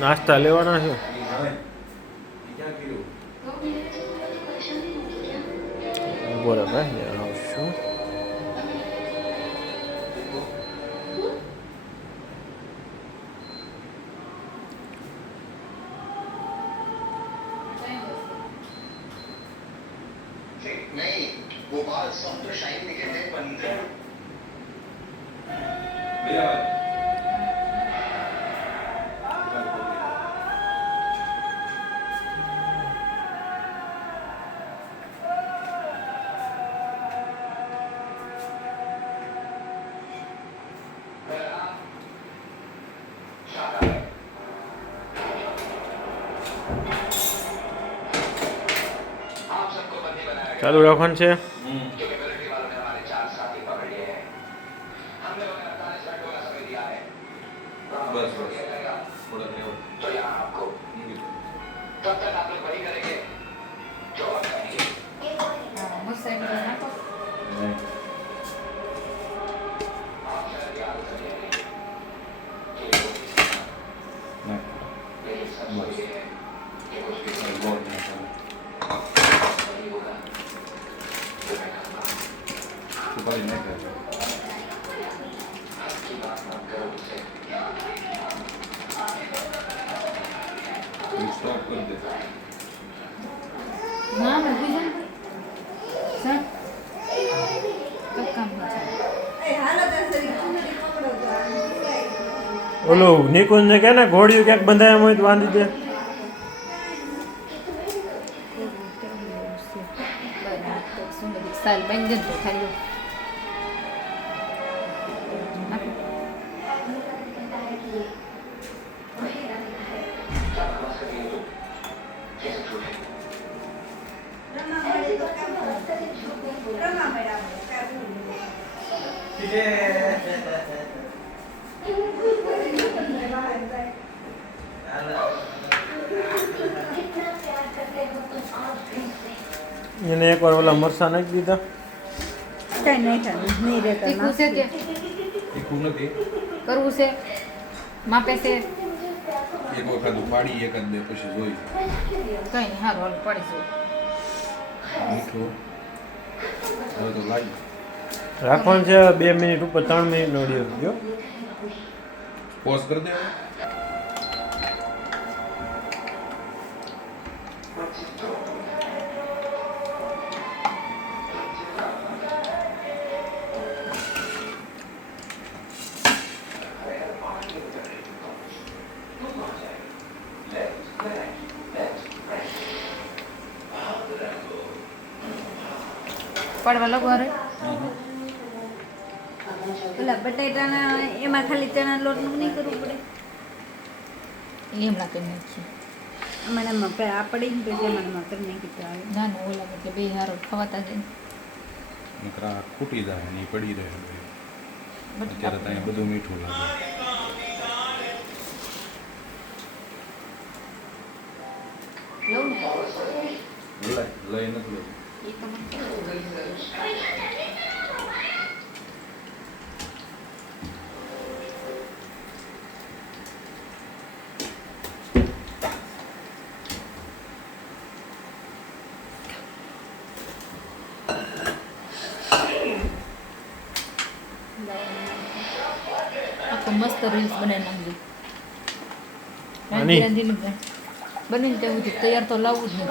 નાસ્તા લેવાના છે. બરાબર આવશું. नहीं वो बाल सॉफ्ट और शाइन नहीं कहते बनते हैं भैया आप सबको बंदी बनाया ચાલુ રાખવાનું છે. क्योंकि मिलिट्री वालों ने हमारे 4 साथी पकड़ लिए हैं हमने उन्हें 48 घंटों का समय दिया है बस थोड़ा तो यहाँ आपको तब तक आप लोग वही करेंगे जो आप करेंगे आप शायद याद करिए कि लेकिन सच तो ये है कि कुछ भी वही होगा जो मैं करता हूँ आपकी बात मत करो मुझसे ના નથી જાય સર તો કામ ઓલું નિકુંજ ને કે ને ઘોડિયું ક્યાંક બંધાય હોય તો બાંધી દે. સાલ બની જતો ખાલી क्या बकवास कर रही हो तुम कैसे झूठ है એને એકવાર ઓલા મરસા નાખી દીધા. કઈ નહીં થાય નહીં રહેતા તીખું છે કે કરવું છે માપે છે એક વખત પાડી એક જ દે પછી જોઈ કઈ નહીં હારું હાલ પડીશું મીઠું હવે તો લાગી રાખવાનું છે 2 મિનિટ ઉપર 3 મિનિટનો ઓડિયો જો. પોઝ કરી દે પડવા લગો રે પેલા બટાટાના એમાં ખાલી ચણા લોટનું નહીં કરવું પડે એમ લાગે નાખી મને આ પડી ને પછી એમાં કરી નાખી તો આવે ના ના ઓલા એટલે બે હારો ખવાતા જાય નકરા ખૂટી જાય ને ઈ પડી રહે અત્યારે ત્યાં બધું મીઠું લાગે લઉં ને લઈ નથી લેવું એ તો મને આખો મસ્ત રીલ્સ બનાવી નાખી આની? રાંધીને બનીને ત્યાં સુધી તૈયાર તો લાવવું જ નથી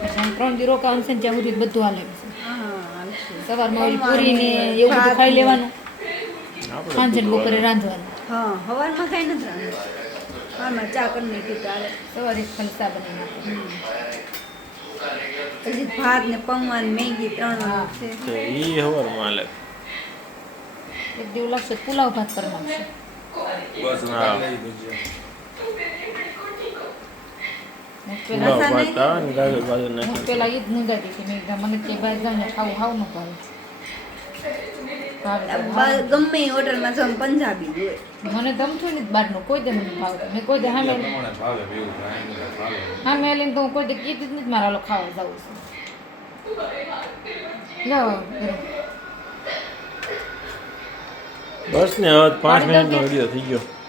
પછી 3 દી રોકાવાનું છે ને ત્યાં સુધી બધું હાલે છે હા આવશે સવારમાં ઓલી પૂરી ને એવું બધું ખાઈ લેવાનું સાંજે ને બપોરે રાંધવાનું હા હવારમાં કાંઈ નથી રાંધવું હવારમાં ચા કરી નાખી તો આવે સવારે ખાલી ચા બનાવી નાખે પછી ભાત ને પૌવા ને મેગી 3 હા. છે તો ઈ હવારમાં હાલે. એક દિવસ લાગશે પુલાવ ભાત કરી નાખશે બસ હા. લઈ ભજીયા પેલા પુલાવ ભાત આવે ને ગાજર બાજર હું નાખી. પેલા ઈ જ મુંજાતી હતી મેં કીધું મને કે ભાઈ જાને ખાવું હાવ ન ભાવે ગમે એ હોટલમાં જાઓ પંજાબી જ હોય મને ગમતું ને બહારનું કોઈ દે મને ભાવતું મેં કોઈ દે હા મેં પ્રમાણે ભાવે એવું ભાવે હા મેં લઈને તો હું કોઈ દે કીધું જ નથી મારા લોકો ખાવા જવું છે જાઓ બસ ને હવે 5 મિનિટનો વિડીયો થઈ ગયો.